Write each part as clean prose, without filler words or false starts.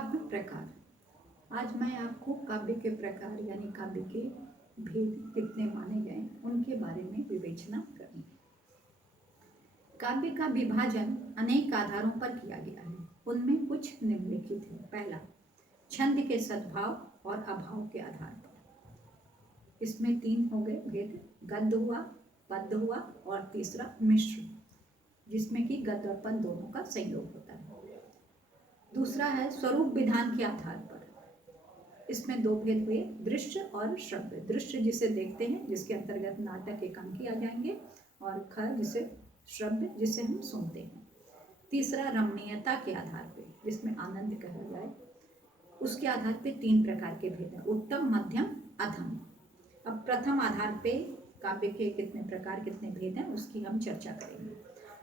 काव्य प्रकार। आज मैं आपको काव्य के प्रकार यानी काव्य के भेद कितने माने गए उनके बारे में विवेचना करेंगे। काव्य का विभाजन अनेक आधारों पर किया गया है, उनमें कुछ निम्नलिखित है। पहला, छंद के सद्भाव और अभाव के आधार पर। इसमें तीन हो गए भेद, गद्य हुआ, पद्य हुआ और तीसरा मिश्र, जिसमें कि गद्य और पद्य दोनों का संयोग होता है। दूसरा है स्वरूप विधान के आधार पर। इसमें दो भेद हुए, दृश्य और श्रव्य। दृश्य जिसे देखते हैं, जिसके अंतर्गत नाटक एकांकी आ जाएंगे, और ख जिसे श्रव्य, जिसे हम सुनते हैं। तीसरा रमणीयता के आधार पर, जिसमें आनंद कहा जाए, उसके आधार पे तीन प्रकार के भेद हैं, उत्तम, मध्यम, अधम। अब प्रथम आधार पे काव्य के कितने प्रकार कितने भेद हैं उसकी हम चर्चा करेंगे।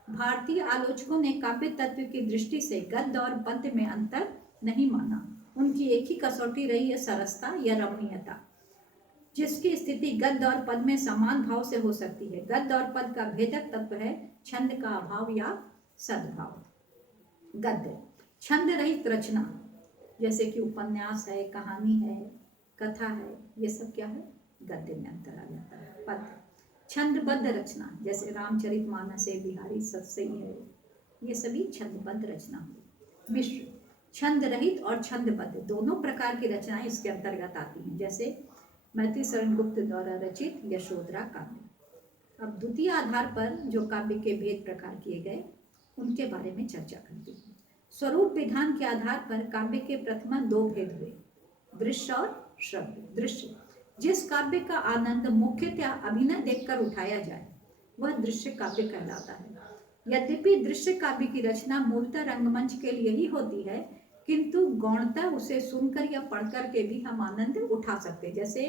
भारतीय आलोचकों ने काव्य तत्व की दृष्टि से गद्य और पद्य में अंतर नहीं माना। उनकी एक ही कसौटी रही है, सरसता या रमणीयता, जिसकी स्थिति गद्य और पद्य में समान भाव से हो सकती है। गद्य और पद्य का भेदक तत्व है छंद का अभाव या सद्भाव। गद्य छंद रहित रचना, जैसे कि उपन्यास है, कहानी है, कथा है, ये सब क्या है, गद्य में अंतर आ जाता है। पद्य छंदबद्ध रचना, जैसे रामचरितमानस है, बिहारी सतसई है, ये सभी छंदबद्ध रचना हुई। मिश्र छंद रहित और छंदबद्ध दोनों प्रकार की रचनाएं इसके अंतर्गत आती हैं, जैसे मैत्री शरण गुप्त द्वारा रचित यशोधरा काव्य। अब द्वितीय आधार पर जो काव्य के भेद प्रकार किए गए उनके बारे में चर्चा करती हूँ। स्वरूप विधान के आधार पर काव्य के प्रथम दो भेद हुए, दृश्य और श्रव्य। दृश्य जिस काव्य का आनंद मुख्यतः अभिनय देखकर उठाया जाए वह दृश्य काव्य कहलाता है। यद्यपि दृश्य काव्य की रचना मूलतः रंगमंच के लिए ही होती है, किंतु गौणतः उसे सुनकर या पढ़कर के भी हम आनंद उठा सकते हैं। जैसे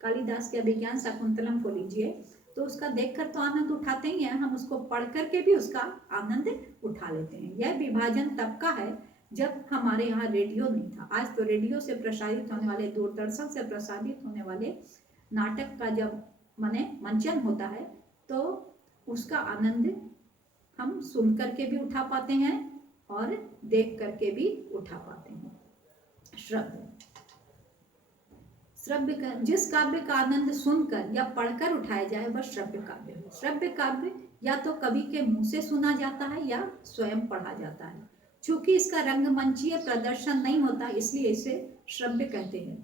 कालिदास के अभिज्ञान शाकुंतलम को लीजिए, तो उसका देखकर तो आनंद उठाते ही हैं, हम उसको पढ़ करके भी उसका आनंद उठा लेते हैं। यह विभाजन तब का है जब हमारे यहाँ रेडियो नहीं था। आज तो रेडियो से प्रसारित होने वाले, दूरदर्शन से प्रसारित होने वाले नाटक का जब मंचन होता है तो उसका आनंद हम सुन करके भी उठा पाते हैं और देख करके भी उठा पाते हैं। श्रव्य श्रव्य का जिस काव्य का आनंद सुनकर या पढ़कर उठाया जाए वह श्रव्य काव्य है। श्रव्य काव्य या तो कवि के मुंह से सुना जाता है या स्वयं पढ़ा जाता है। चूंकि इसका रंगमंचीय प्रदर्शन नहीं होता, इसलिए इसे श्रव्य कहते हैं।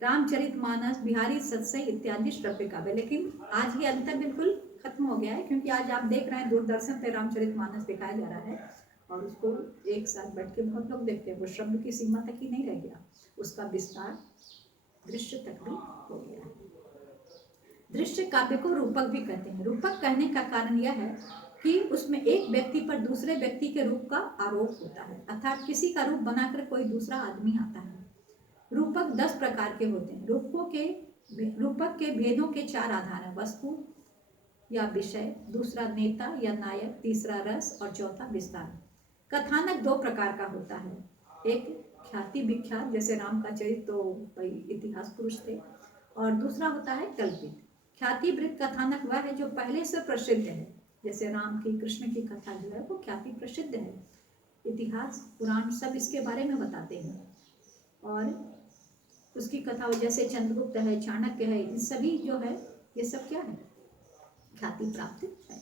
रामचरितमानस, बिहारी सतसई इत्यादि श्रव्य काव्य। लेकिन आज ये अंतर बिल्कुल खत्म हो गया है, क्योंकि आज आप देख रहे हैं दूरदर्शन पे रामचरितमानस दिखाया जा रहा है और उसको एक साथ बैठ के बहुत लोग देखते हैं। वो श्रव्य की सीमा तक ही नहीं रह गया, उसका विस्तार दृश्य तक भी हो गया है। दृश्य काव्य को रूपक भी कहते हैं। रूपक कहने का कारण यह है कि उसमें एक व्यक्ति पर दूसरे व्यक्ति के रूप का आरोप होता है, अर्थात किसी का रूप बनाकर कोई दूसरा आदमी आता है। रूपक 10 प्रकार के होते हैं। रूपक के भेदों के 4 आधार हैं, वस्तु या विषय, दूसरा नेता या नायक, तीसरा रस और चौथा विस्तार। कथानक 2 प्रकार का होता है, एक ख्याति विख्यात, जैसे राम का चरित्र तो इतिहास पुरुष थे, और दूसरा होता है कल्पित। ख्यातिवृत्त कथानक वह है जो पहले से प्रसिद्ध है, जैसे राम की, कृष्ण की कथा जो है वो ख्याति प्रसिद्ध है। इतिहास पुराण सब इसके बारे में बताते हैं, और उसकी कथा जैसे चंद्रगुप्त है, चाणक्य है, इन सभी जो है ये सब क्या है, ख्याति प्राप्त है।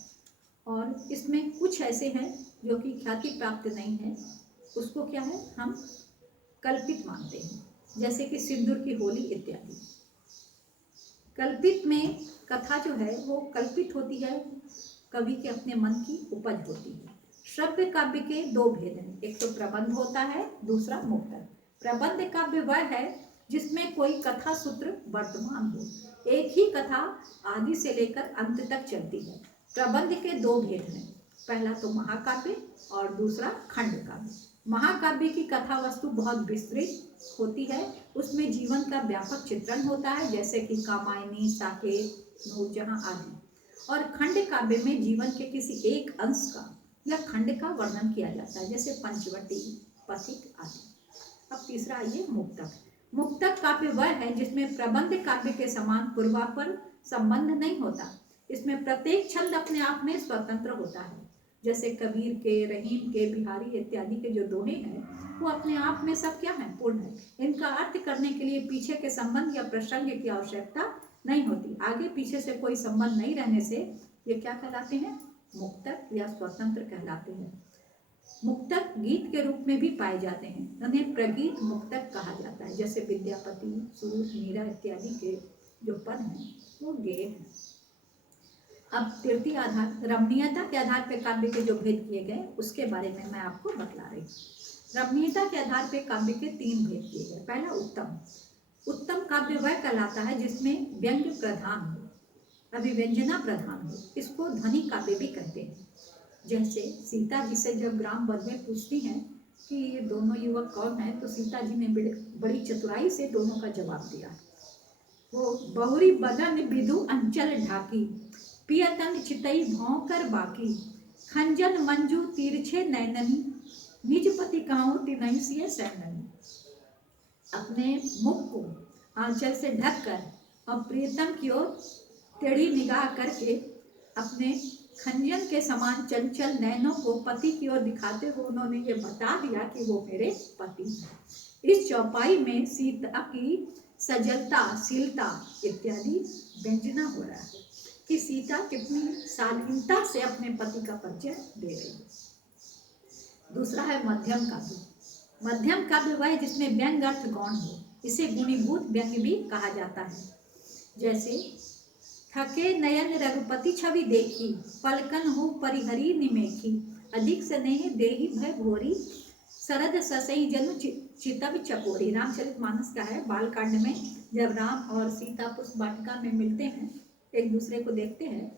और इसमें कुछ ऐसे हैं जो कि ख्याति प्राप्त नहीं है, उसको क्या है, हम कल्पित मानते हैं, जैसे कि सिंदूर की होली इत्यादि। कल्पित में कथा जो है वो कल्पित होती है, कवि के अपने मन की उपज होती है। श्रव्य काव्य के 2 भेद हैं, एक तो प्रबंध होता है, दूसरा मुक्तक। प्रबंध काव्य वह है जिसमें कोई कथा सूत्र वर्तमान हो, एक ही कथा आदि से लेकर अंत तक चलती है। प्रबंध के 2 भेद हैं, पहला तो महाकाव्य और दूसरा खंड काव्य। महाकाव्य की कथा वस्तु बहुत विस्तृत होती है, उसमें जीवन का व्यापक चित्रण होता है, जैसे कि कामायनी, साकेत, नूरजहां आदि। और खंड काव्य में जीवन के किसी एक अंश का या खंड का वर्णन किया जाता है, जैसे पंचवटी, पथिक आदि। अब तीसरा आइए मुक्तक। मुक्तक काव्य वह है जिसमें प्रबंध काव्य के समान पूर्वापर संबंध नहीं होता, इसमें प्रत्येक छंद अपने आप में स्वतंत्र होता है। जैसे कबीर के, रहीम के, बिहारी इत्यादि के जो दोहे हैं वो अपने आप में सब क्या है, पूर्ण है। इनका अर्थ करने के लिए पीछे के संबंध या प्रसंग की आवश्यकता नहीं होती। आगे पीछे से कोई संबंध नहीं रहने से ये क्या कहलाते हैं, मुक्तक या स्वतंत्र कहलाते हैं। मुक्तक गीत के रूप में भी पाए जाते हैं, उन्हें प्रगीत मुक्तक कहा जाता है। जैसे विद्यापति, सूर, मीरा इत्यादि के जो पद हैं वो गेय हैं। अब तृतीय आधार, रमणीयता के आधार पर काव्य के जो भेद किए गए उसके बारे में मैं आपको बतला रही हूँ। रमणीयता के आधार पर काव्य के 3 भेद किए गए। पहला उत्तम। उत्तम काव्य वह कहलाता है जिसमें व्यंग प्रधान हो, अभिव्यंजना प्रधान हो। इसको ध्वनि काव्य भी कहते हैं। जैसे सीता जी से जब ग्राम बधुएं पूछती हैं कि ये दोनों युवक कौन है, तो सीता जी ने बड़ी चतुराई से दोनों का जवाब दिया। वो बहुरी बदन विधु अंचल ढाकी, पियतन चितई भौंकर बाकी, खंजन मंजू तिरछे नैननी, निज पति कहूँ तिनहि सिय सैननी। अपने मुख को आंचल से ढककर और प्रियतम की ओर टेढ़ी निगाह करके अपने खंजन के समान चंचल नैनों को पति की ओर दिखाते हुए उन्होंने ये बता दिया कि वो मेरे पति हैं। इस चौपाई में सीता की सजलता, शीलता इत्यादि व्यंजना हो रहा है कि सीता कितनी शालीनता से अपने पति का परिचय दे रही है। दूसरा है मध्यम काव्य। मध्यम काव्य वह है जिसमें व्यंग अर्थ गौण हो। इसे गुणीभूत व्यंग भी कहा जाता है। जैसे थके नयन रघुपति छवि देखी, पलकन हो परिहरी निमेखी, अधिक स्नेह देहि भय भोरी, शरद ससई जनु चितव चकोरी। रामचरितमानस का है। बालकांड में जब राम और सीता पुष्प वाटिका में मिलते हैं, एक दूसरे को देखते हैं,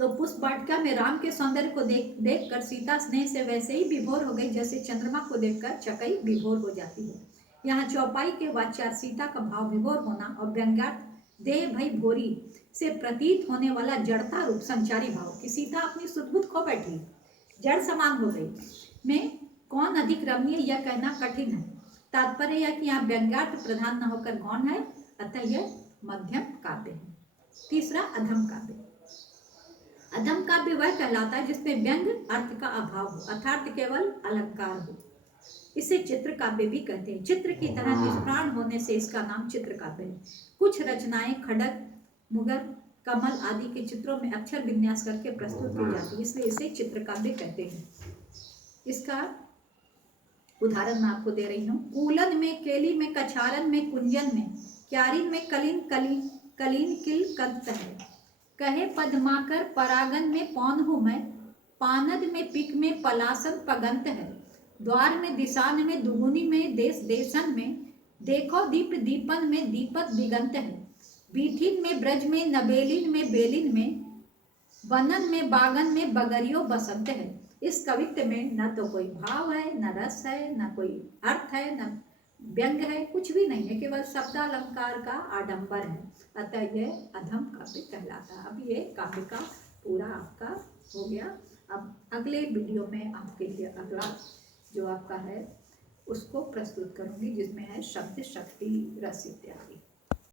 तो पुष्प वाटिका में राम के सौंदर्य को देख कर सीता स्नेह से वैसे ही विभोर हो गई जैसे चंद्रमा को देखकर चकई विभोर हो जाती है। यहाँ चौपाई के वाच्यार्थ सीता का भाव विभोर होना और व्यंग्यार्थ देह भई भोरी से प्रतीत होने वाला जड़ता रूप संचारी भाव कि सीता अपनी सुध-बुध खो बैठी, जड़ समान हो गई, में कौन अधिक रमणीय यह कहना कठिन है। तात्पर्य यह कि यहाँ व्यंग्यार्थ प्रधान न होकर गौण है, अतः यह मध्यम काव्य है। तीसरा अधम काव्य। अधम काव्य वह कहलाता है जिसमें व्यंग अर्थ का अभाव हो अर्थात केवल अलंकार हो। इसे चित्र काव्य भी कहते हैं। चित्र की तरह निष्प्राण होने से इसका नाम चित्र काव्य है। कुछ रचनाएं खड़ग, मुगर, कमल आदि के चित्रों में अक्षर विन्यास करके प्रस्तुत की जाती है, इसलिए इसे चित्र काव्य कहते हैं। इसका उदाहरण मैं आपको दे रही हूँ। कूलन में, केली में, कछारन में, कुंजन में, क्यारिन में कलीन कलीन किल कंत है, कहे पद्माकर परागन में पौन हूँ मैं, पानद में पिक में पलासन पगंत है, द्वार में दिशान में दुगुनी में देश देशन में, देखो दीप दीपन में दीपक दिगंत है, बीठिन में ब्रज में नबेलिन में बेलिन में, वनन में बागन में बगरियो बसंत है। इस कवित्व में न तो कोई भाव है, न रस है, न कोई अर्थ है, न व्यंग है, कुछ भी नहीं है, केवल शब्दालंकार का आडंबर है। अतः यह अधम काव्य कहलाता है। अब ये काव्य का पूरा आपका हो गया। अब अगले वीडियो में आपके लिए अगला जो आपका है उसको प्रस्तुत करूंगी, जिसमें है शब्द, शक्ति, रस इत्यादि।